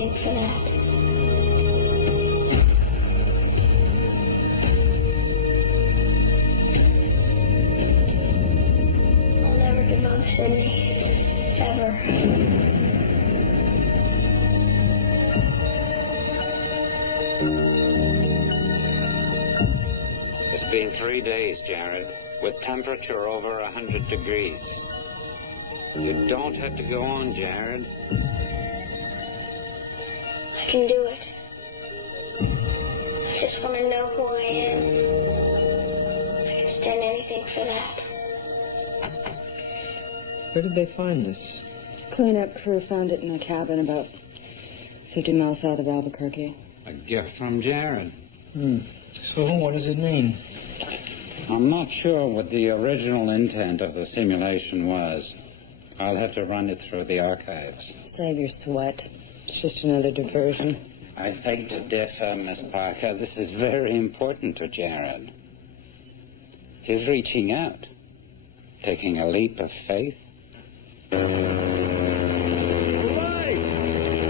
anything for that. I'll never give up, Sidney. Ever. It's been 3 days, Jared, with temperature over 100 degrees. You don't have to go on, Jared. I can do it. I just want to know who I am. I can stand anything for that. Where did they find this? Cleanup crew found it in a cabin about 50 miles south of Albuquerque. A gift from Jared. So what does it mean? I'm not sure what the original intent of the simulation was. I'll have to run it through the archives. Save your sweat. It's just another diversion. I beg to differ, Miss Parker. This is very important to Jared. He's reaching out, taking a leap of faith. Right!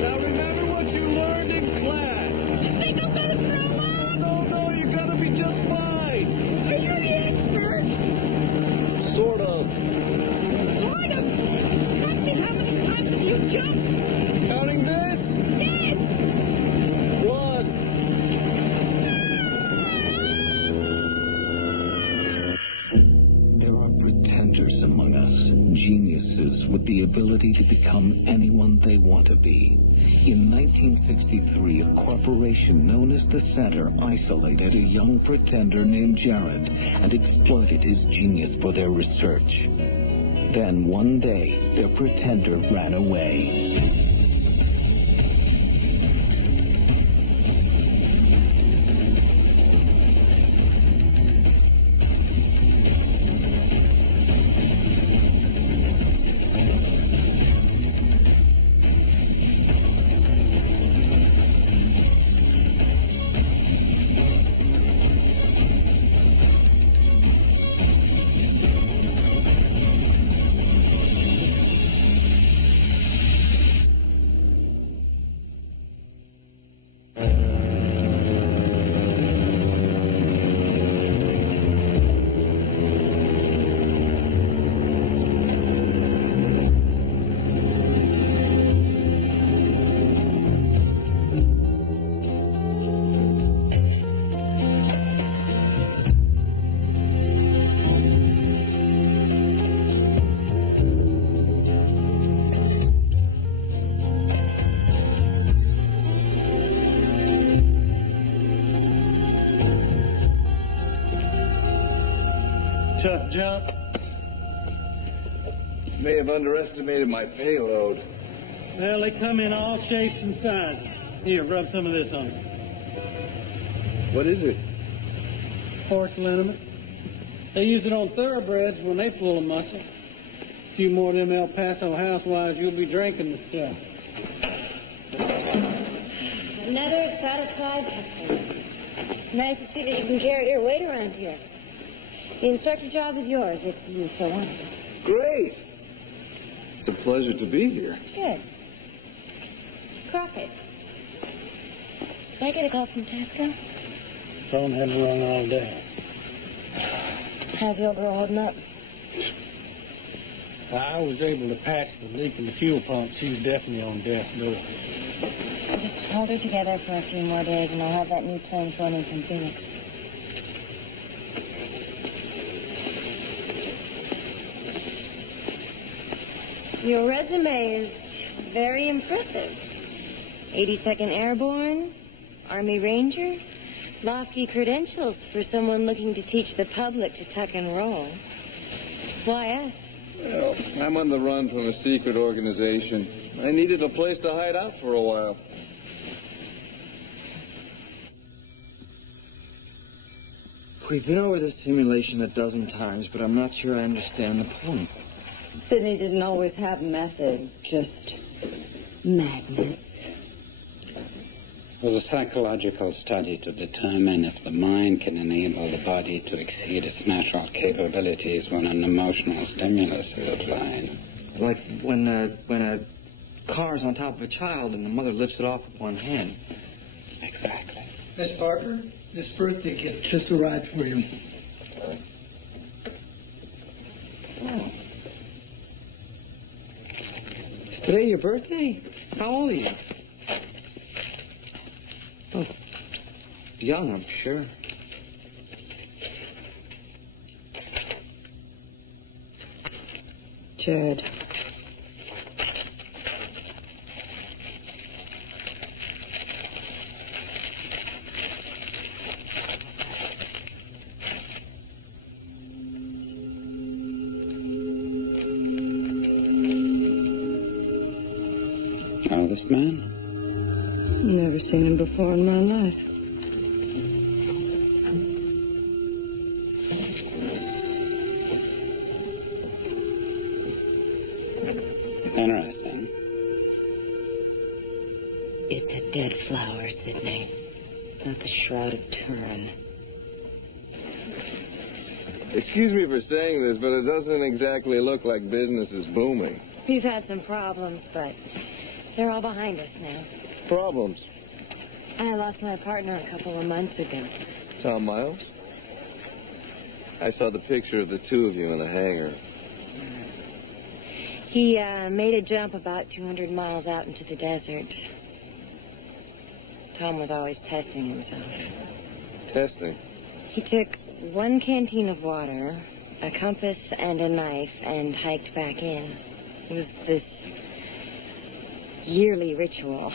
Now remember what you learned in class. You think I'm gonna throw up? No, you're gonna be just fine. Are you the expert? Sort of. Sort of. Frankly, how many times have you jumped? Counting this? Yes! 1. There are pretenders among us, geniuses with the ability to become anyone they want to be. In 1963, a corporation known as the Center isolated a young pretender named Jared and exploited his genius for their research. Then one day, their pretender ran away. Tough jump. May have underestimated my payload. Well, they come in all shapes and sizes. Here, rub some of this on it. What is it? Horse liniment. They use it on thoroughbreds when they full of muscle. A few more of them El Paso housewives, you'll be drinking the stuff. Another satisfied customer. Nice to see that you can carry your weight around here. The instructor job is yours if you so want it. Great. It's a pleasure to be here. Good. Crockett. Did I get a call from Tasco? Phone hadn't rung all day. How's the old girl holding up? I was able to patch the leak in the fuel pump. She's definitely on death's door. Just hold her together for a few more days and I'll have that new plane flown in from Phoenix. Your resume is very impressive. 82nd Airborne, Army Ranger, lofty credentials for someone looking to teach the public to tuck and roll. Why us? Well, I'm on the run from a secret organization. I needed a place to hide out for a while. We've been over this simulation a dozen times, but I'm not sure I understand the point. Sidney didn't always have method, just madness. It was a psychological study to determine if the mind can enable the body to exceed its natural capabilities when an emotional stimulus is applied. Like when a car's on top of a child and the mother lifts it off with one hand. Exactly. Miss Parker, this birthday gift just arrived for you. Oh. Is today your birthday? How old are you? Oh, young, I'm sure. Jared. Oh, this man? Never seen him before in my life. Interesting. It's a dead flower, Sidney. Not the shrouded Turin. Excuse me for saying this, but it doesn't exactly look like business is booming. We've had some problems, but they're all behind us now. Problems? I lost my partner a couple of months ago. Tom Miles? I saw the picture of the two of you in the hangar. He made a jump about 200 miles out into the desert. Tom was always testing himself. Testing? He took one canteen of water, a compass, and a knife, and hiked back in. It was this yearly ritual.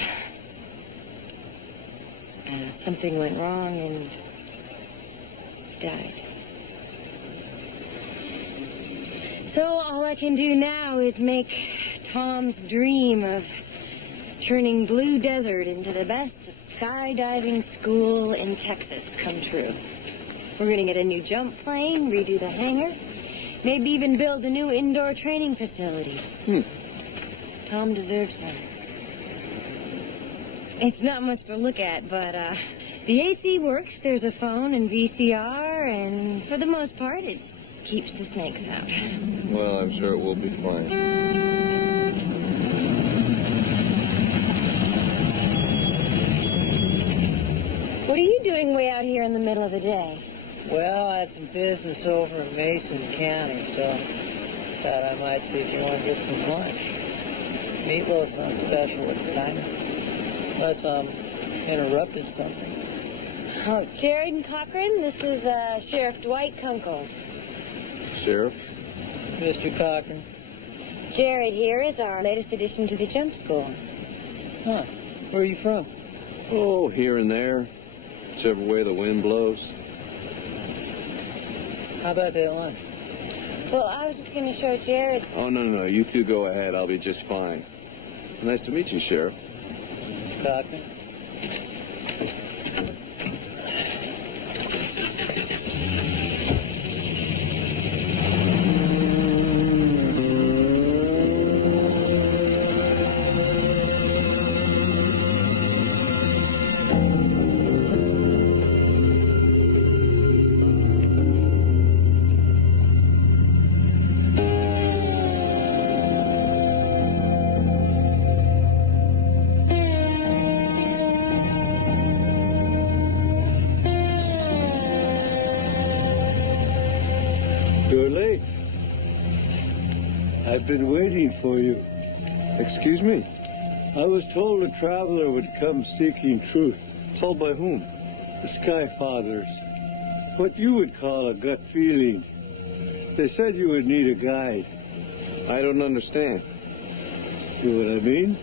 Something went wrong, and he died. So all I can do now is make Tom's dream of turning Blue Desert into the best skydiving school in Texas come true. We're going to get a new jump plane, redo the hangar, maybe even build a new indoor training facility. Tom deserves that. It's not much to look at, but the AC works. There's a phone and VCR, and for the most part, it keeps the snakes out. Well, I'm sure it will be fine. What are you doing way out here in the middle of the day? Well, I had some business over in Mason County, so thought I might see if you want to get some lunch. Meatloaf's on special at the diner. Unless interrupted something. Oh, Jared and Cochran, this is Sheriff Dwight Kunkel. Sheriff? Mr. Cochran. Jared here is our latest addition to the jump school. Huh. Where are you from? Oh, here and there. Whichever way the wind blows. How about that lunch? Well, I was just going to show Jared. Oh, no. You two go ahead. I'll be just fine. Nice to meet you, Sheriff. Cochran. You're late. I've been waiting for you. Excuse me? I was told a traveler would come seeking truth. Told by whom? The Sky Fathers. What you would call a gut feeling. They said you would need a guide. I don't understand. See what I mean?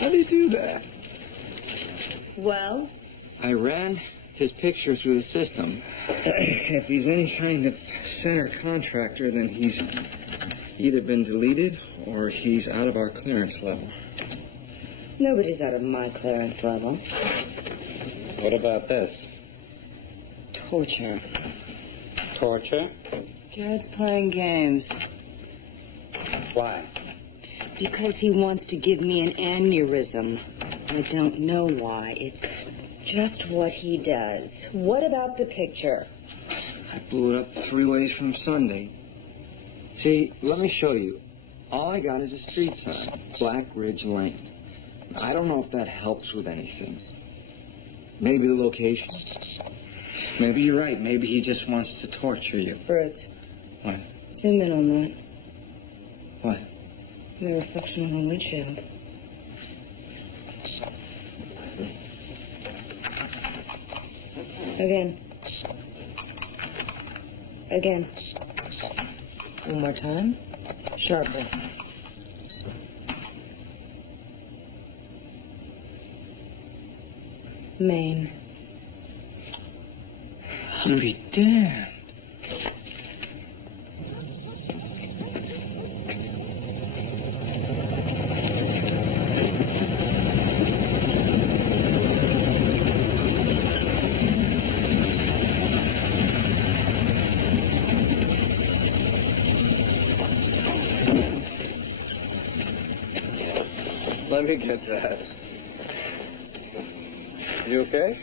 How do you do that? Well? I ran his picture through the system. If he's any kind of center contractor, then he's either been deleted or he's out of our clearance level. Nobody's out of my clearance level. What about this? Torture. Torture? Jared's playing games. Why? Because he wants to give me an aneurysm. I don't know why. It's just what he does. What about the picture? I blew it up 3 ways from Sunday. See, let me show you. All I got is a street sign, Black Ridge Lane. I don't know if that helps with anything. Maybe the location. Maybe you're right. Maybe he just wants to torture you. Fritz. What? Zoom in on that. What? The reflection on the windshield. Again. Again. One more time. Sharply. Maine. I'll be damned. Let me get that. You okay?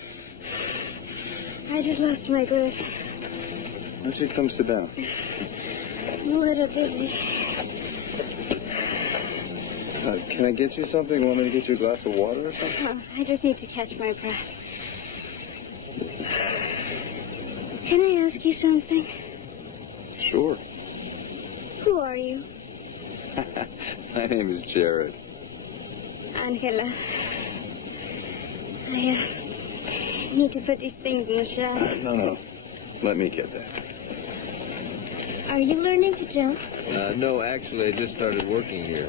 I just lost my grip. Why don't you come sit down? I'm a little dizzy. Can I get you something? You want me to get you a glass of water or something? Oh, I just need to catch my breath. Can I ask you something? Sure. Who are you? My name is Jared. Angela. I need to put these things in the shed. No. Let me get that. Are you learning to jump? No, actually, I just started working here.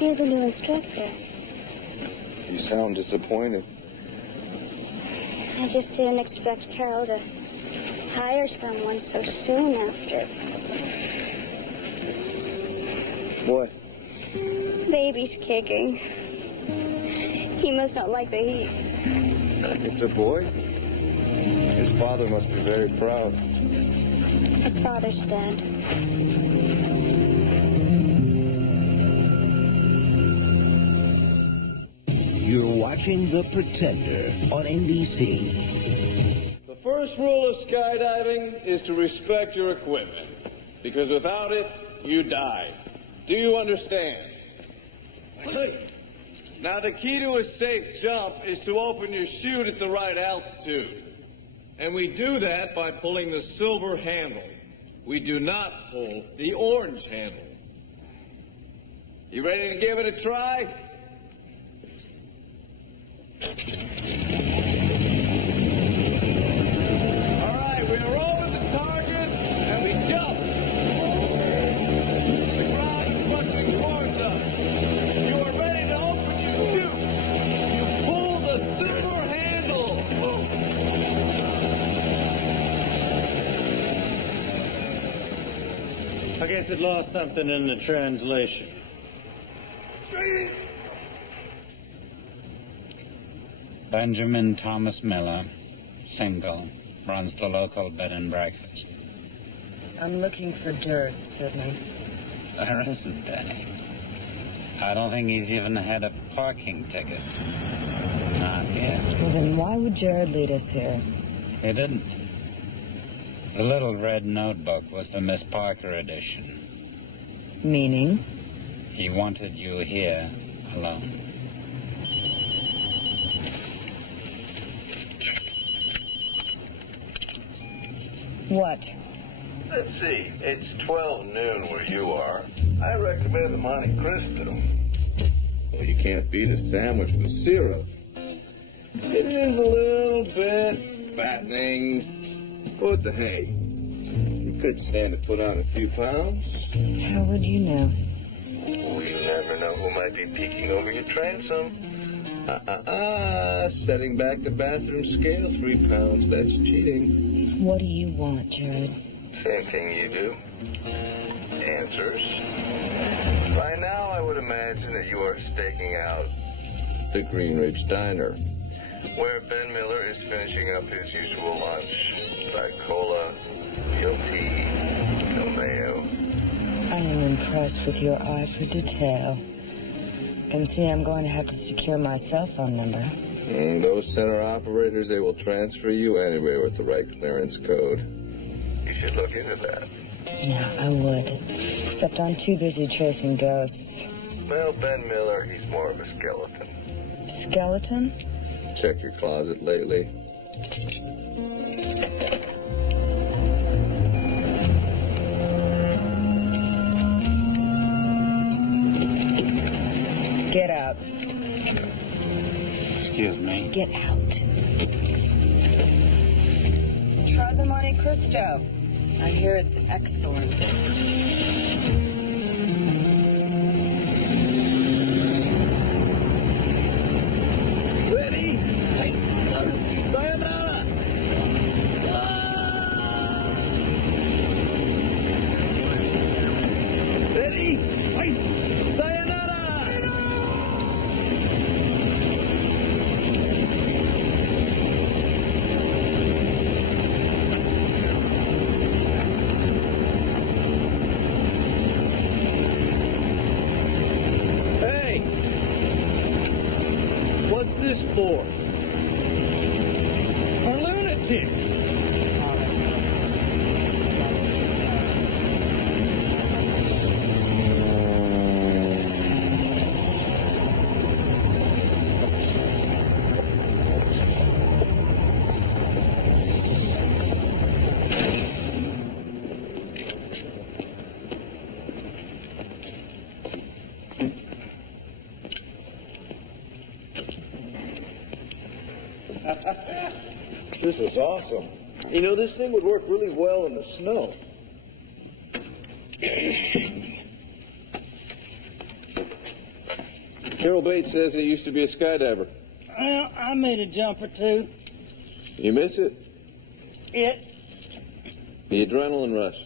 You're the new instructor. You sound disappointed. I just didn't expect Carol to hire someone so soon after. What? Baby's kicking. He must not like the heat. It's a boy? His father must be very proud. His father's dead. You're watching The Pretender on NBC. The first rule of skydiving is to respect your equipment, because without it, you die. Do you understand? Now, the key to a safe jump is to open your chute at the right altitude. And we do that by pulling the silver handle. We do not pull the orange handle. You ready to give it a try? All right, we are over the target, and we jump. The ground is rushing towards us. You are ready to open your chute. You pull the silver handle. I guess it lost something in the translation. Benjamin Thomas Miller, single, runs the local bed and breakfast. I'm looking for dirt, Sidney. There isn't any. I don't think he's even had a parking ticket. Not yet. Well, then why would Jared lead us here? He didn't. The little red notebook was the Miss Parker edition. Meaning? He wanted you here alone. What? Let's see, it's 12 noon where you are. I recommend the Monte Cristo. Well, you can't beat a sandwich with syrup. It is a little bit fattening. What the hey? You could stand to put on a few pounds. How would you know? We never know who might be peeking over your transom. Setting back the bathroom scale 3 pounds, that's cheating. What do you want, Jared? Same thing you do. answers. By now, I would imagine that you are staking out the Green Ridge Diner, where Ben Miller is finishing up his usual lunch. Diet Cola, BLT, no mayo. I am impressed with your eye for detail. Can see I'm going to have to secure my cell phone number. Those center operators, they will transfer you anywhere with the right clearance code. You should look into that. Yeah, I would. Except I'm too busy chasing ghosts. Well, Ben Miller, he's more of a skeleton. Skeleton? Check your closet lately. Get out. Excuse me. Get out. Try the Monte Cristo. I hear it's excellent. Ready? Sayonara! Ready? Sayonara! Hey! What's this for? A lunatic. This was awesome. You know, this thing would work really well in the snow. Carol Bates says he used to be a skydiver. Well, I made a jump or two. You miss it? The adrenaline rush.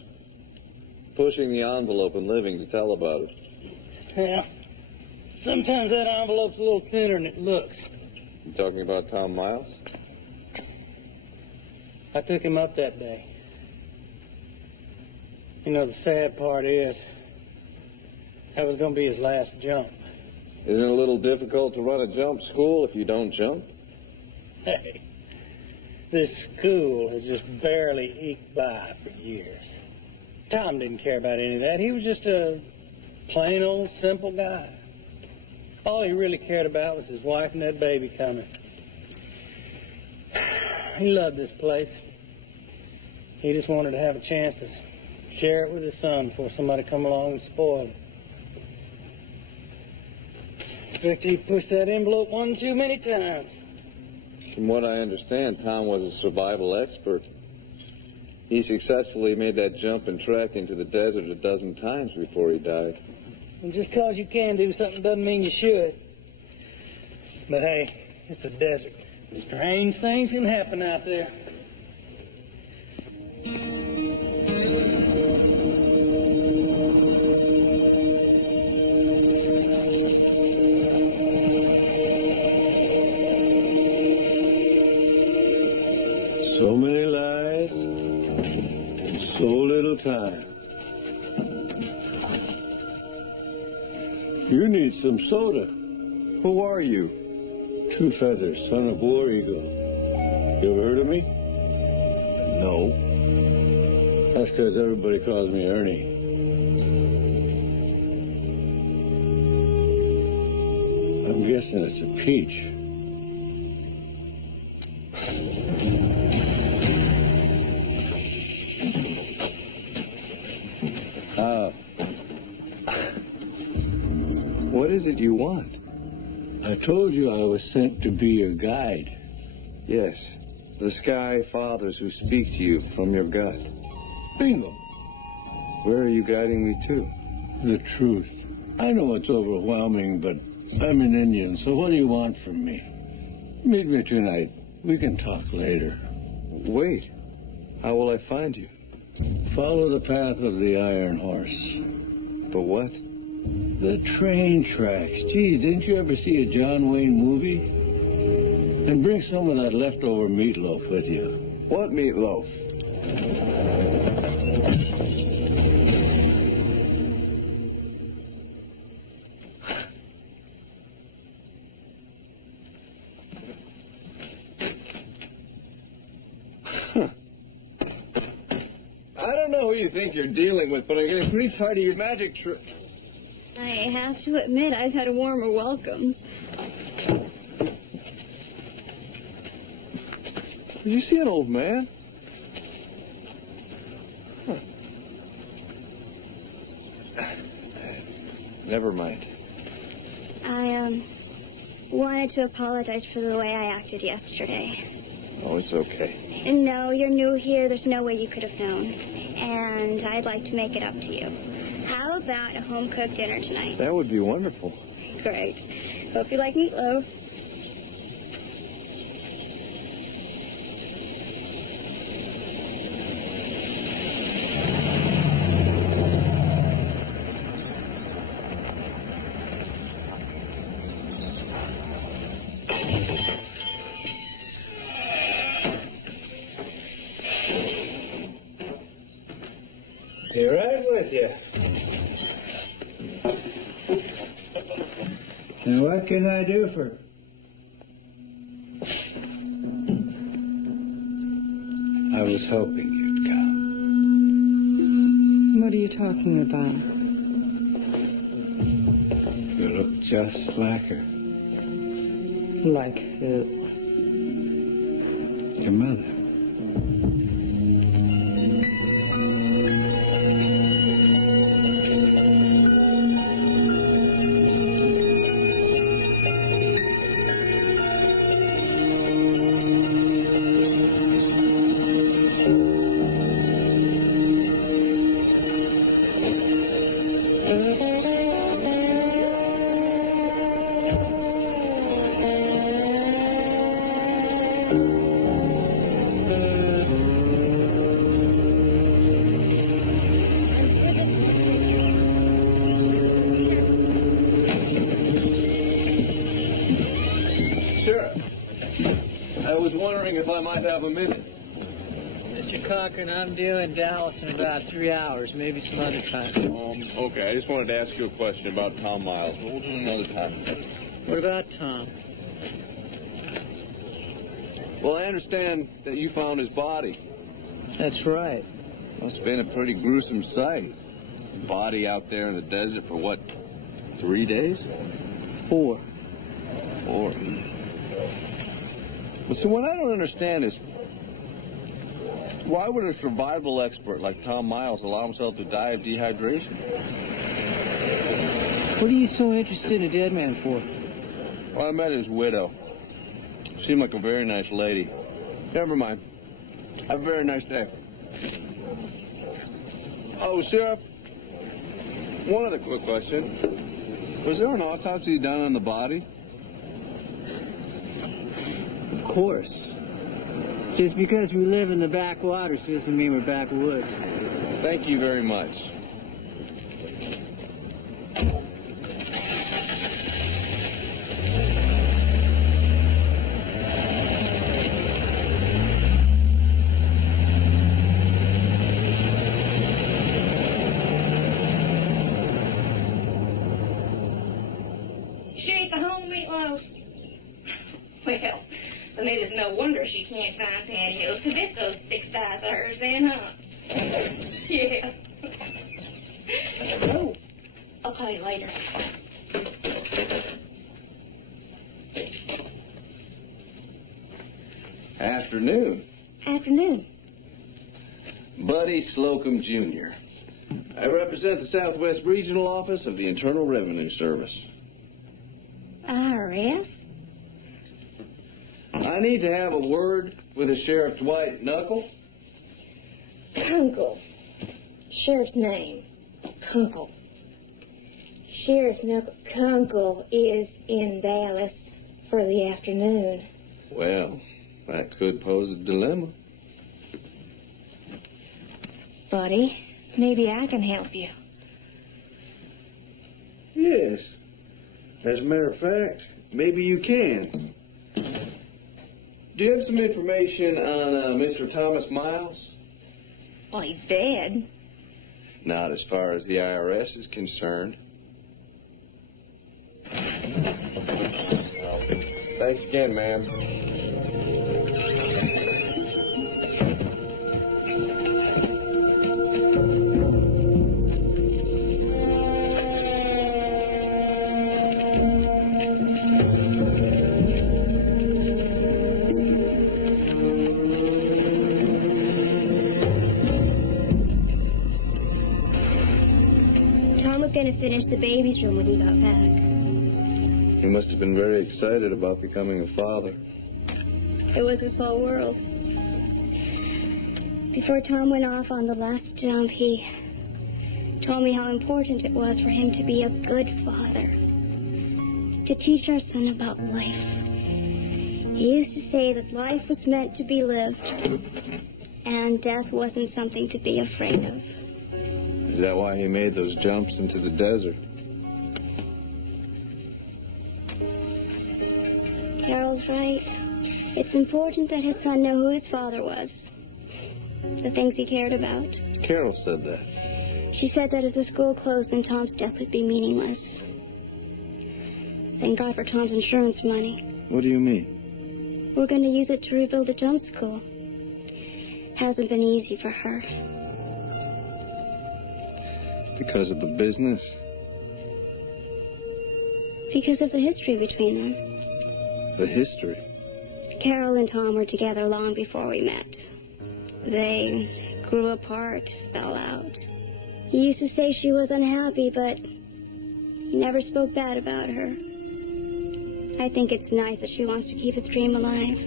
Pushing the envelope and living to tell about it. Yeah. Sometimes that envelope's a little thinner than it looks. You talking about Tom Miles? I took him up that day. You know, the sad part is, that was going to be his last jump. Isn't it a little difficult to run a jump school if you don't jump? Hey, this school has just barely eked by for years. Tom didn't care about any of that. He was just a plain old simple guy. All he really cared about was his wife and that baby coming. He loved this place. He just wanted to have a chance to share it with his son before somebody come along and spoil it. I expect he pushed that envelope one too many times. From what I understand, Tom was a survival expert. He successfully made that jump and trek into the desert a dozen times before he died. And just because you can do something doesn't mean you should. But hey, it's a desert. Strange things can happen out there. So many lies, and so little time. You need some soda. Who are you? Two Feathers, son of War Eagle. You ever heard of me? No. That's because everybody calls me Ernie. I'm guessing it's a peach. What is it you want? I told you I was sent to be your guide. Yes, the Sky Fathers who speak to you from your gut. Bingo. Where are you guiding me to? The truth. I know it's overwhelming, but I'm an Indian, so what do you want from me? Meet me tonight. We can talk later. Wait. How will I find you? Follow the path of the Iron Horse. The what? The train tracks. Geez, didn't you ever see a John Wayne movie? And bring some of that leftover meatloaf with you. What meatloaf? I don't know who you think you're dealing with, but I'm getting pretty tired of your magic trick. I have to admit, I've had warmer welcomes. Did you see an old man? Huh. Never mind. I, wanted to apologize for the way I acted yesterday. Oh, it's okay. And no, you're new here. There's no way you could have known. And I'd like to make it up to you. How about a home-cooked dinner tonight? That would be wonderful. Great. Hope you like meatloaf. Be right with you. Now, what can I do for... I was hoping you'd come. What are you talking about? You look just like her. Like who? Your mother. If I might have a minute. Mr. Cochran, I'm due in Dallas in about 3 hours, maybe some other time. Okay, I just wanted to ask you a question about Tom Miles. We'll do it another time. What about Tom? Well, I understand that you found his body. That's right. Must have been a pretty gruesome sight. Body out there in the desert for what, 3 days? 4. 4. Well, see, what I don't understand is why would a survival expert like Tom Miles allow himself to die of dehydration? What are you so interested in a dead man for? Well, I met his widow. Seemed like a very nice lady. Never mind. Have a very nice day. Oh, Sheriff, one other quick question. Was there an autopsy done on the body? Of course. Just because we live in the backwaters doesn't mean we're backwoods. Thank you very much. She ate the whole meatloaf. Well, then it is no wonder she can't find patios to fit those thick thighs of hers then, huh? Yeah. Oh, I'll call you later. Afternoon. Afternoon. Buddy Slocum, Jr. I represent the Southwest Regional Office of the Internal Revenue Service. IRS? I need to have a word with the Sheriff Dwight Knuckle. Kunkel. Sheriff's name. Kunkel. Sheriff Kunkel is in Dallas for the afternoon. Well, that could pose a dilemma. buddy. Maybe I can help you. Yes. As a matter of fact, maybe you can. Do you have some information on Mr. Thomas Miles? Well, he's dead. Not as far as the IRS is concerned. Thanks again, ma'am. Tom was going to finish the baby's room when he got back. He must have been very excited about becoming a father. It was his whole world. Before Tom went off on the last jump, he told me how important it was for him to be a good father, to teach our son about life. He used to say that life was meant to be lived, and death wasn't something to be afraid of. Is that why he made those jumps into the desert? Carol's right. It's important that his son know who his father was, the things he cared about. Carol said that. She said that if the school closed, then Tom's death would be meaningless. Thank God for Tom's insurance money. What do you mean? We're going to use it to rebuild the jump school. Hasn't been easy for her. Because of the business? Because of the history between them. The history? Carol and Tom were together long before we met. They grew apart, fell out. He used to say she was unhappy, but he never spoke bad about her. I think it's nice that she wants to keep his dream alive.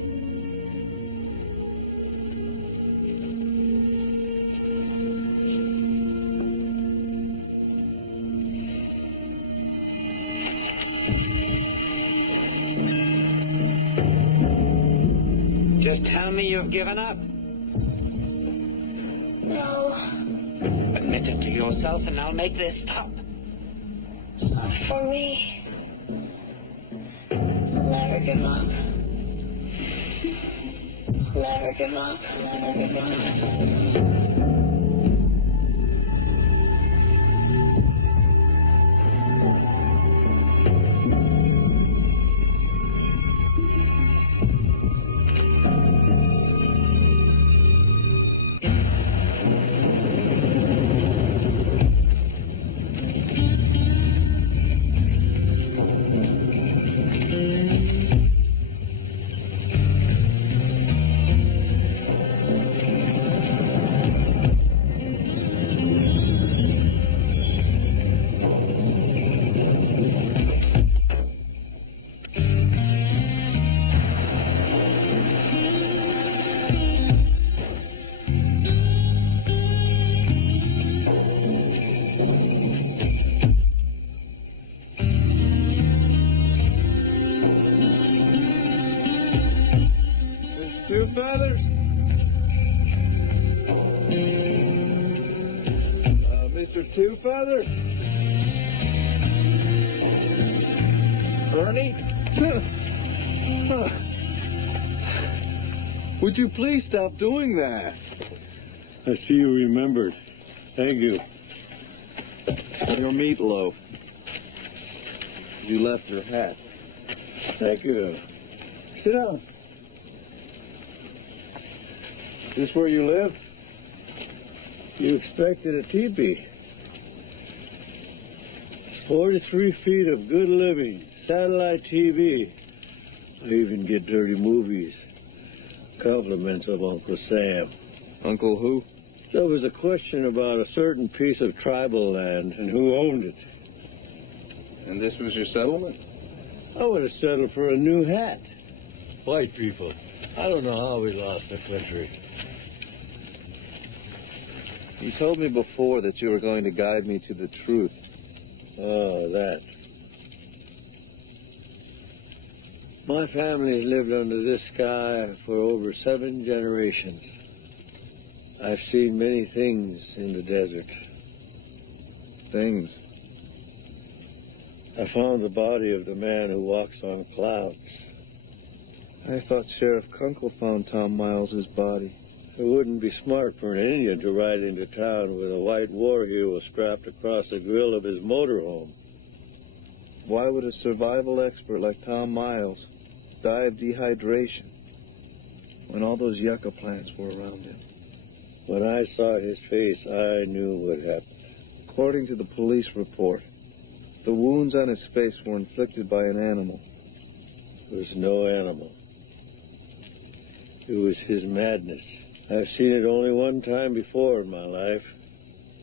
Just tell me you've given up. No, Admit it to yourself and I'll make this stop. it's not for me. I'll never give up. I'll never give up. I'll never give up. Two feathers? Mr. Two Feathers? Ernie? Would you please stop doing that? I see you remembered. Thank you. Your meatloaf. You left your hat. Thank you. Sit down. Is this where you live? You expected a teepee. It's 43 feet of good living, satellite TV. I even get dirty movies. Compliments of Uncle Sam. Uncle who? There was a question about a certain piece of tribal land and who owned it. And this was your settlement? I would have settled for a new hat. White people. I don't know how we lost the country. You told me before that you were going to guide me to the truth. Oh, that. My family has lived under this sky for over 7 generations. I've seen many things in the desert. Things? I found the body of the man who walks on clouds. I thought Sheriff Kunkel found Tom Miles's body. It wouldn't be smart for an Indian to ride into town with a white war hero strapped across the grill of his motorhome. Why would a survival expert like Tom Miles die of dehydration when all those yucca plants were around him? When I saw his face, I knew what happened. According to the police report, the wounds on his face were inflicted by an animal. It was no animal. It was his madness. I've seen it only one time before in my life,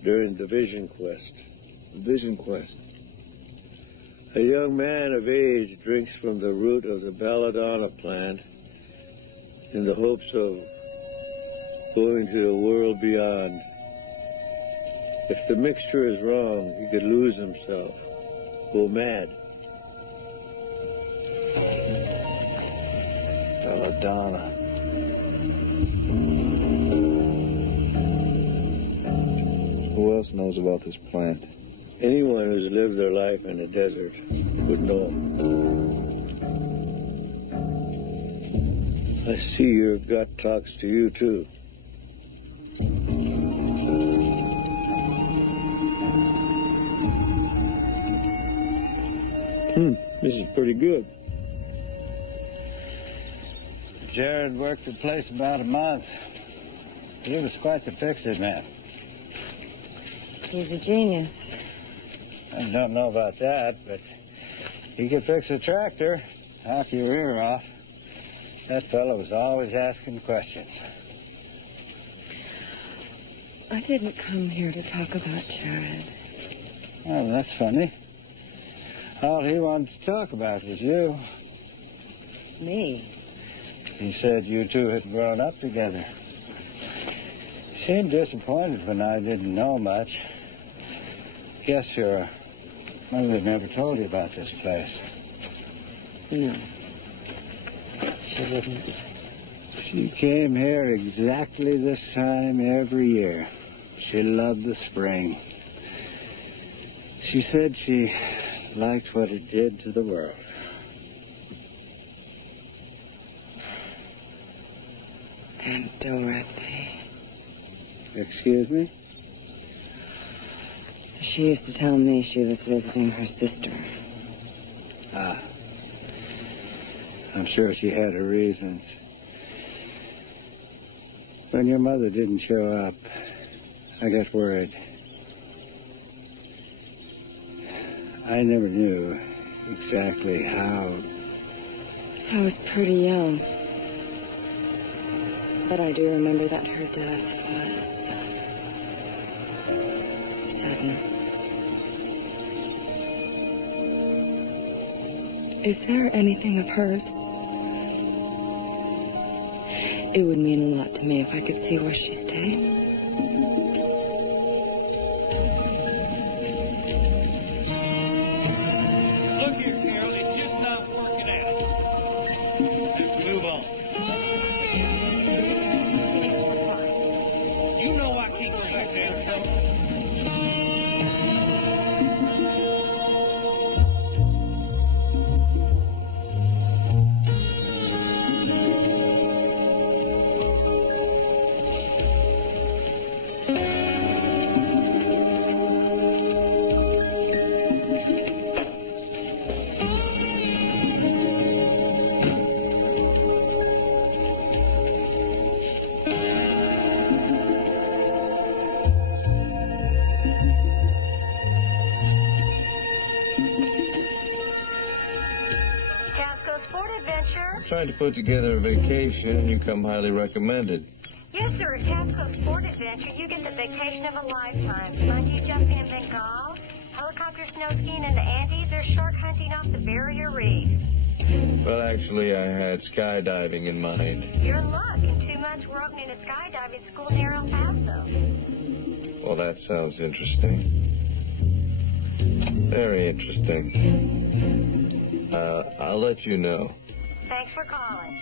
during the Vision Quest. The Vision Quest? A young man of age drinks from the root of the belladonna plant in the hopes of going to the world beyond. If the mixture is wrong, he could lose himself, go mad. Belladonna. Who else knows about this plant? Anyone who's lived their life in the desert would know. I see your gut talks to you, too. This is pretty good. Jared worked the place about a month. He was quite the fix-it man. He's a genius. I don't know about that, but he could fix a tractor, knock your ear off. That fellow was always asking questions. I didn't come here to talk about Jared. Oh, that's funny. All he wanted to talk about was you. Me? He said you two had grown up together. He seemed disappointed when I didn't know much. Guess your mother never told you about this place. No. She wouldn't. She came here exactly this time every year. She loved the spring. She said she liked what it did to the world. And Dorothy. Excuse me? She used to tell me she was visiting her sister. Ah. I'm sure she had her reasons. When your mother didn't show up, I got worried. I never knew exactly how. I was pretty young. But I do remember that her death was sudden. Is there anything of hers? It would mean a lot to me if I could see where she stayed. Look here, Carol, it's just not working out. Move on. You know I can't go back there, so... Trying to put together a vacation, and you come highly recommended. Yes, sir. At Casco Sport Adventure, you get the vacation of a lifetime. Bungee jumping in Bengal, helicopter snow skiing in the Andes, or shark hunting off the Barrier Reef. Well, actually, I had skydiving in mind. You're in luck. In 2 months, we're opening a skydiving school near El Paso. Well, that sounds interesting. Very interesting. I'll let you know. Thanks for calling.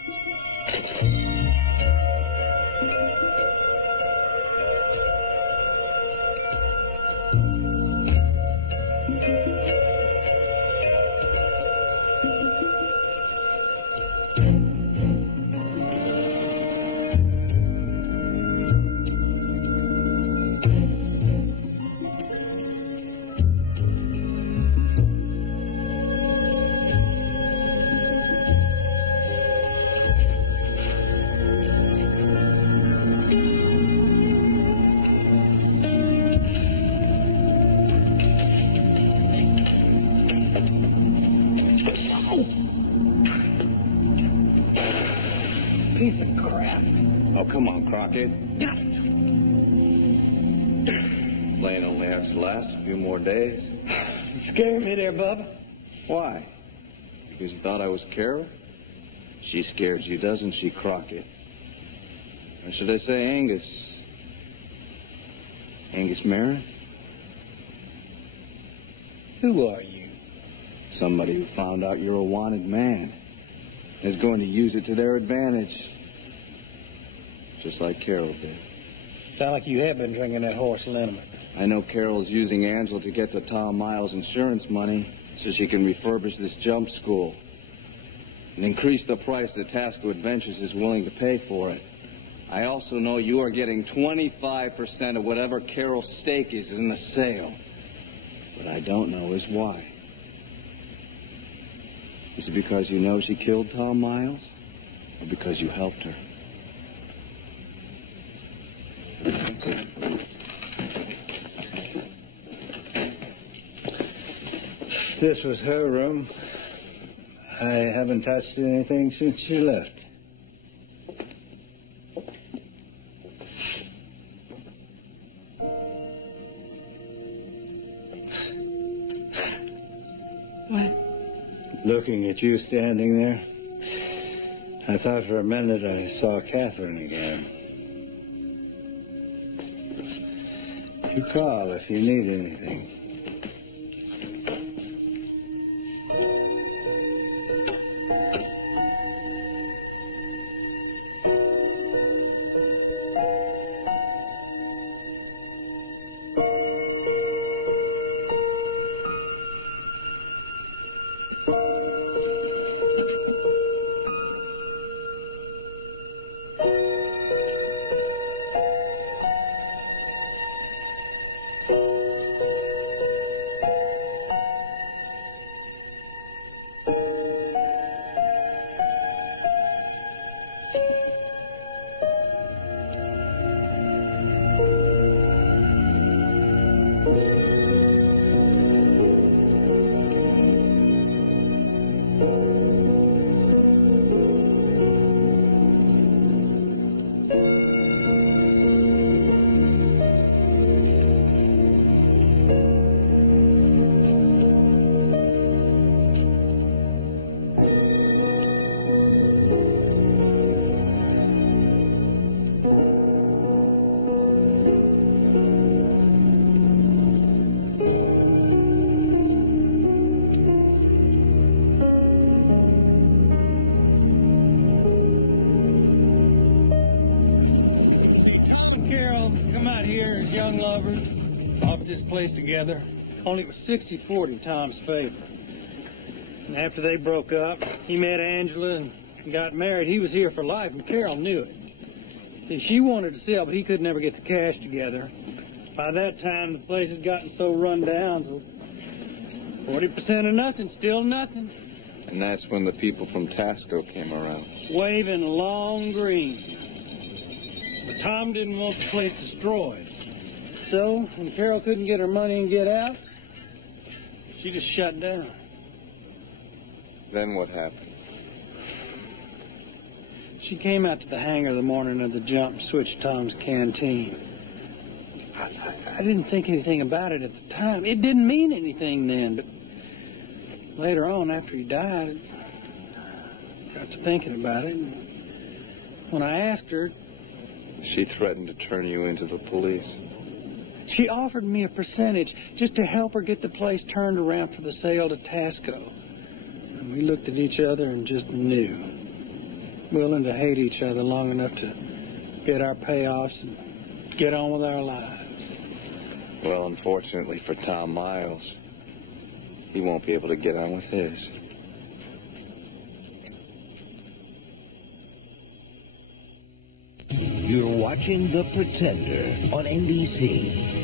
Piece of crap. Oh, come on, Crockett. Plane only has to last a few more days. You scared me there, Bubba. Why? Because you thought I was Carol? She scares you, doesn't she, Crockett? Or should I say Angus? Angus Merritt? Who are you? Somebody who found out you're a wanted man. Is going to use it to their advantage. Just like Carol did. Sound like you have been drinking that horse liniment. I know Carol's using Angela to get to Tom Miles' insurance money so she can refurbish this jump school and increase the price that Tasco Adventures is willing to pay for it. I also know you are getting 25% of whatever Carol's stake is in the sale. What I don't know is why. Is it because you know she killed Tom Miles? Or because you helped her? This was her room. I haven't touched anything since she left. What? Looking at you standing there, I thought for a minute I saw Catherine again. You call if you need anything. Young lovers bought this place together. Only it was 60-40 Tom's favor. And after they broke up, he met Angela and got married. He was here for life, and Carol knew it. See, she wanted to sell, but he could never get the cash together. By that time, the place had gotten so run down, so 40% of nothing, still nothing. And that's when the people from Tasco came around. Waving long green. But Tom didn't want the place destroyed. So, when Carol couldn't get her money and get out, she just shut down. Then what happened? She came out to the hangar the morning of the jump and switched Tom's canteen. I didn't think anything about it at the time. It didn't mean anything then, but later on, after he died, I got to thinking about it. And when I asked her... She threatened to turn you into the police. She offered me a percentage just to help her get the place turned around for the sale to Tasco. And we looked at each other and just knew. Willing to hate each other long enough to get our payoffs and get on with our lives. Well, unfortunately for Tom Miles, he won't be able to get on with his. You're watching The Pretender on NBC.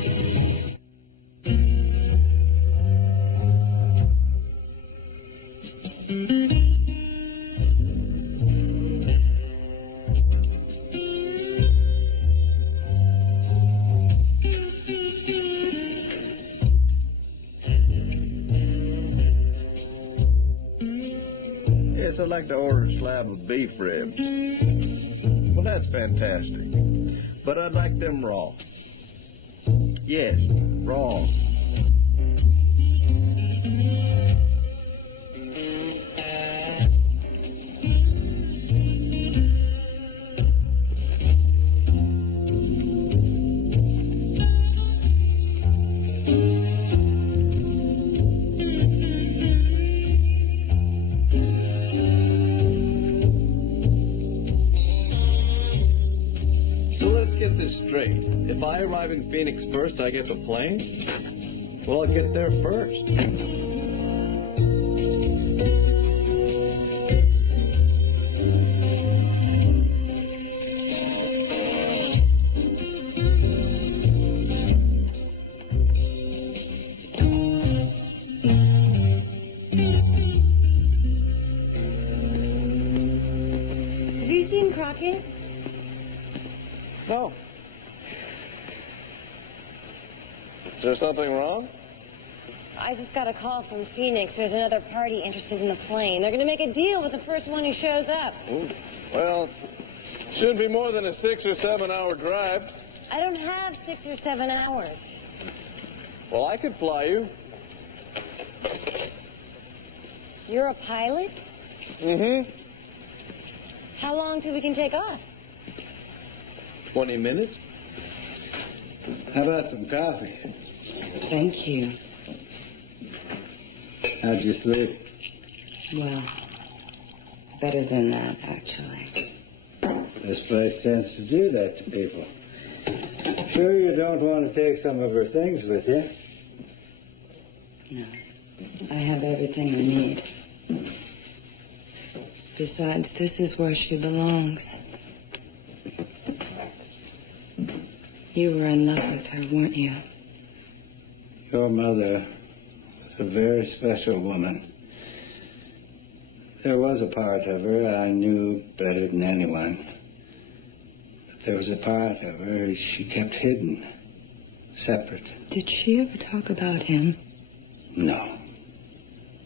Yes, I'd like to order a slab of beef ribs. Well, that's fantastic. But I'd like them raw. Yes, raw. Get this straight. If I arrive in Phoenix first, I get the plane? Well, I'll get there first. Have you seen Crockett? No. Is there something wrong? I just got a call from Phoenix. There's another party interested in the plane. They're going to make a deal with the first one who shows up. Ooh. Well, shouldn't be more than a 6 or 7 hour drive. I don't have 6 or 7 hours. Well, I could fly you. You're a pilot? Mm-hmm. How long till we can take off? 20 minutes? How about some coffee? Thank you. How'd you sleep? Well, better than that, actually. This place tends to do that to people. Sure you don't want to take some of her things with you? No. I have everything I need. Besides, this is where she belongs. You were in love with her, weren't you? Your mother was a very special woman. There was a part of her I knew better than anyone. But there was a part of her she kept hidden, separate. Did she ever talk about him? No.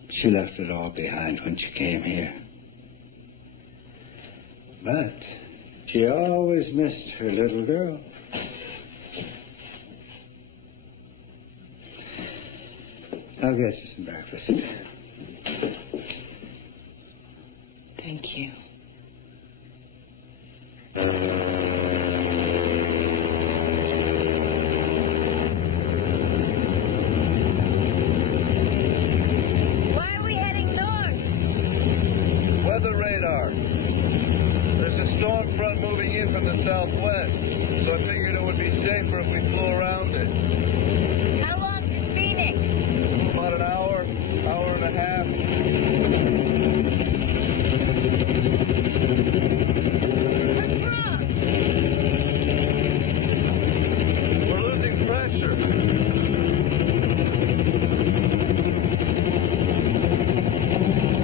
She left it all behind when she came here. But she always missed her little girl. I'll get you some breakfast. Thank you. Why are we heading north? Weather radar. There's a storm front moving in from the southwest, so I figured it would be safer if we flew around it. How long to Phoenix? About an hour, hour and a half. What's wrong? We're losing pressure.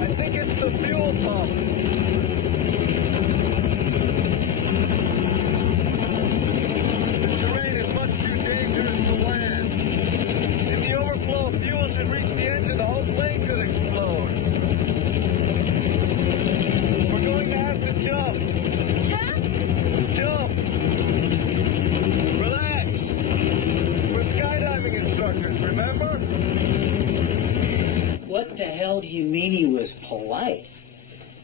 I think it's the fuel pump. The terrain is much too dangerous to land. If the overflow of fuel should reach the engine, the whole plane could explode. We're going to have to jump. Jump? Jump. Relax. We're skydiving instructors, remember? What the hell do you mean he was polite?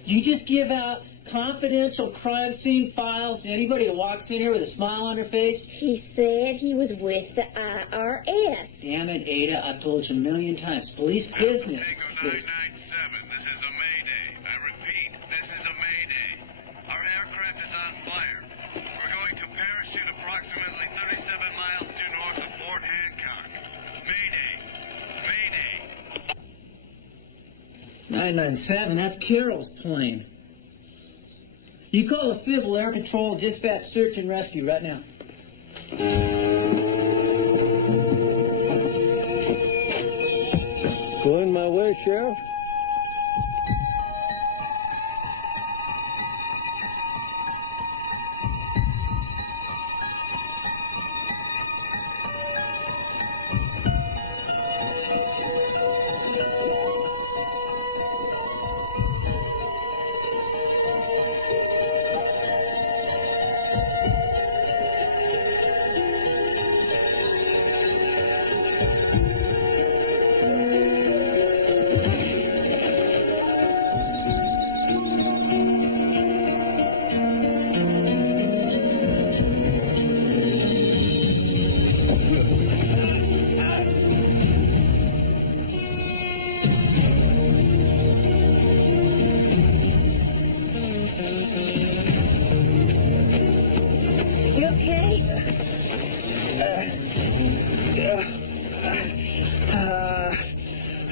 You just give out confidential crime scene files to anybody who walks in here with a smile on their face? He said he was with the IRS. Damn it, Ada, I've told you a million times. Police business. Tango 997, this is a mayday. I repeat, this is a mayday. Our aircraft is on fire. We're going to parachute approximately 37 miles due north of Fort Hancock. Mayday. Mayday. 997, that's Carol's plane. You call the Civil Air Patrol, dispatch search and rescue right now. Going my way, Sheriff?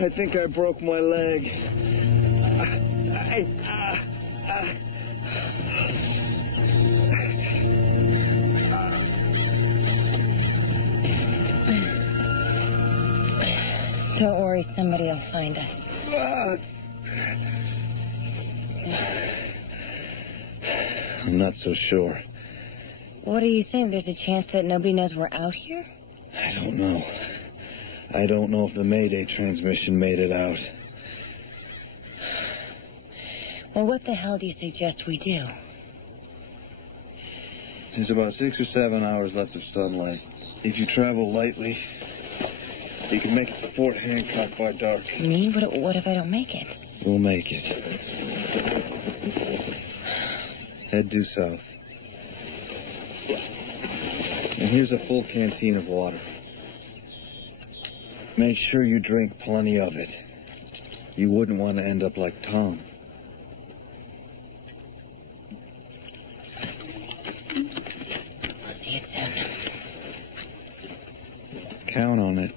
I think I broke my leg. Don't worry, somebody will find us. I'm not so sure. What are you saying? There's a chance that nobody knows we're out here? I don't know. I don't know if the Mayday transmission made it out. Well, what the hell do you suggest we do? There's about 6 or 7 hours left of sunlight. If you travel lightly, you can make it to Fort Hancock by dark. Me? What if I don't make it? We'll make it. Head due south. And here's a full canteen of water. Make sure you drink plenty of it. You wouldn't want to end up like Tom. I'll see you soon. Count on it.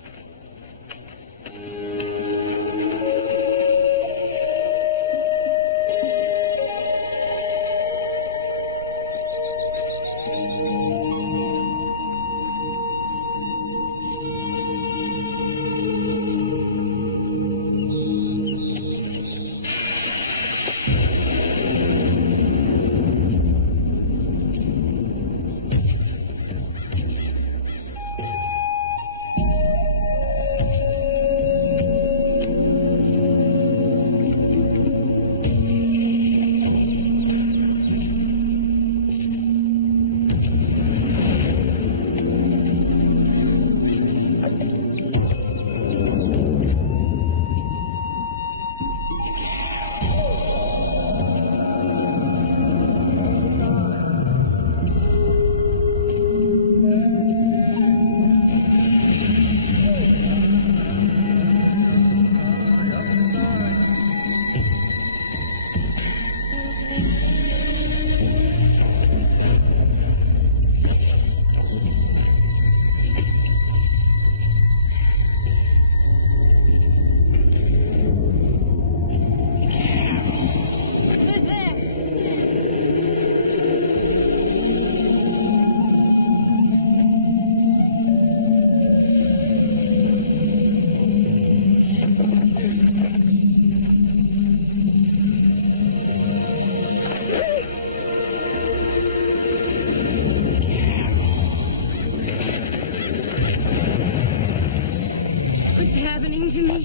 Happening to me?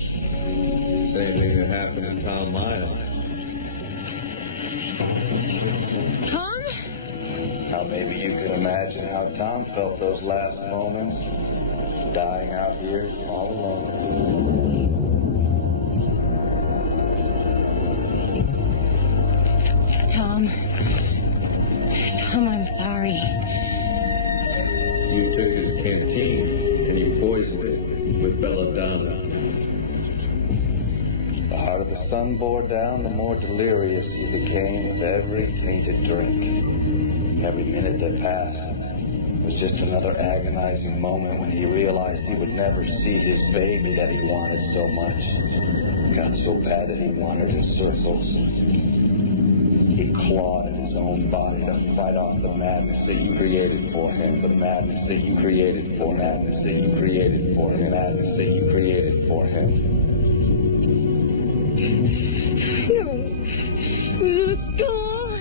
Same thing that happened to Tom Miles. Tom? Now maybe you can imagine how Tom felt those last moments, dying out here all alone. Tom, I'm sorry. You took his canteen and you poisoned it with belladonna. The harder the sun bore down, the more delirious he became with every tainted drink. And every minute that passed was just another agonizing moment when he realized he would never see his baby that he wanted so much. It got so bad that he wandered in circles. He clawed at his own body to fight off the madness that you created for him, the madness that you created for him, madness that you created for him, madness that you created for him. No. It was a school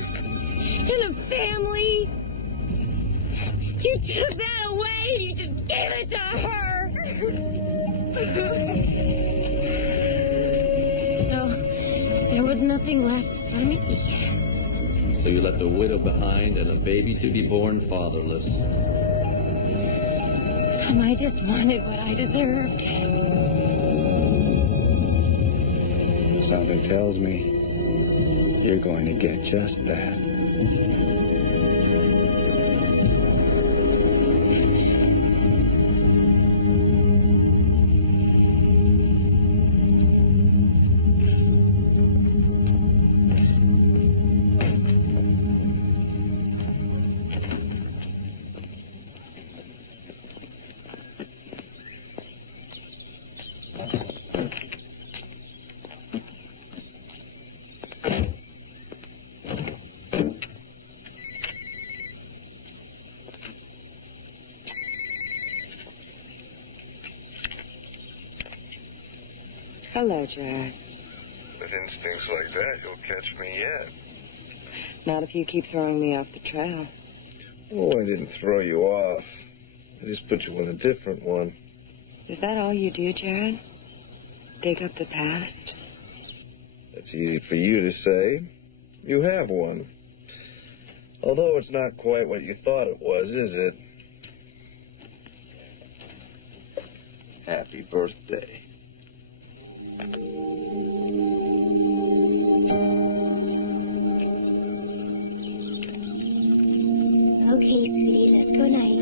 and a family. You took that away and you just gave it to her. So, there was nothing left for me. So you left a widow behind and a baby to be born fatherless. Tom, I just wanted what I deserved. Something tells me you're going to get just that. Hello, Jared. With instincts like that, you'll catch me yet. Not if you keep throwing me off the trail. Oh, I didn't throw you off. I just put you on a different one. Is that all you do, Jared? Dig up the past? That's easy for you to say. You have one. Although it's not quite what you thought it was, is it? Happy birthday. Okay, sweetie, let's go night.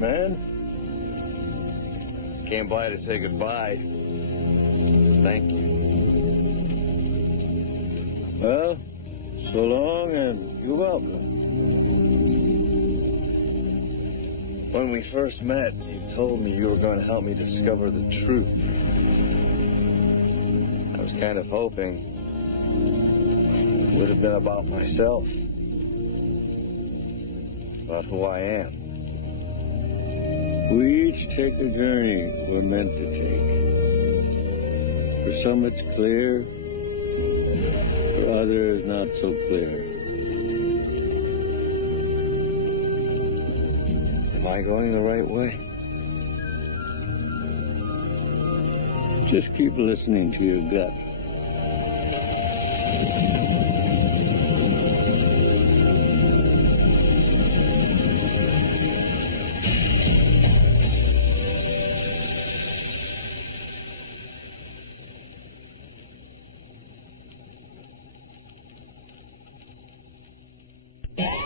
Man, came by to say goodbye. Thank you. Well, so long and you're welcome. When we first met, you told me you were going to help me discover the truth. I was kind of hoping it would have been about myself, about who I am. We each take a journey we're meant to take. For some it's clear, for others not so clear. Am I going the right way? Just keep listening to your gut.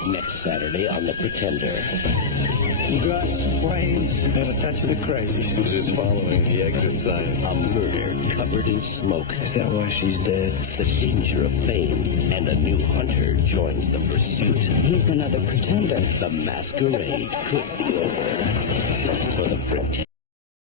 Next Saturday on The Pretender. Guts, brains, and a touch of the crazy. Just following the exit signs. A murder covered in smoke. Is that why she's dead? The danger of fame. And a new hunter joins the pursuit. He's another pretender. The masquerade could be over. For the Pretender.